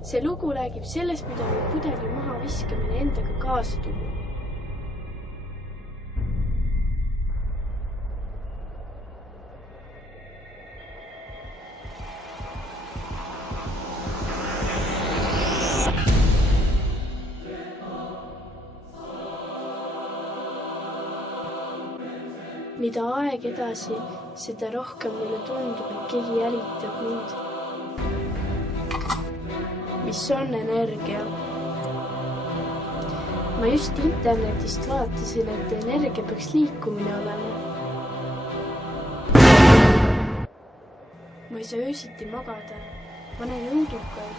See lugu räägib sellest, mida võib pudeli maha viskamine endaga kaasa tuua. Mida aeg edasi, seda rohkem mulle tundub, et keegi jälitab mind. Mis on energia? Ma just internetist vaatasin, et energia peaks liikumine olema. Ma ei saa öösiti magada. Ma näen õudukaid.